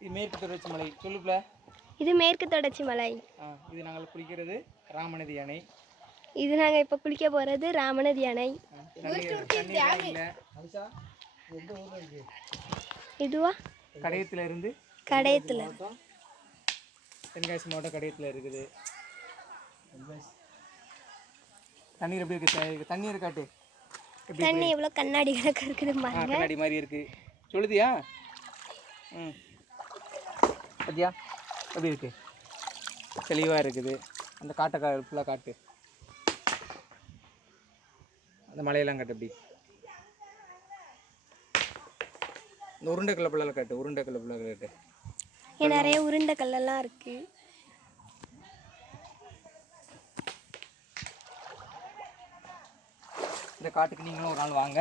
இது மேற்கு தொடர்ச்சி மலை சொல்லுப்ல. இது மேற்கு தொடர்ச்சி மலை. இது நாங்கள் குளிக்கிறது ராமநதி அணை. இது நாங்கள் இப்போ குளிக்க போகிறது ராமநதி அணை. இதுவா கடையத்தில் இருந்து கடையத்தில் தென்காசி மாவட்டம் கடையத்தில் இருக்குது. தண்ணீர் எப்படி இருக்குது? தண்ணீர் காட்டு. தண்ணி எவ்வளோ கண்ணாடி கணக்கு இருக்குது பாருங்க. கண்ணாடி மாதிரி இருக்குது. சொல்லுதியா? பத்தியா எப்படி இருக்கு? தெளிவாக இருக்குது. அந்த காட்டை ஃபுல்லாக காட்டு. அந்த மலையெல்லாம் காட்டு. எப்படி இந்த உருண்டை கல்ல காட்டு. உருண்டை கல்ல காட்டு. நிறைய உருண்டை கல்லெல்லாம் இருக்கு. இந்த காட்டுக்கு நீங்களும் ஒரு நாள் வாங்க.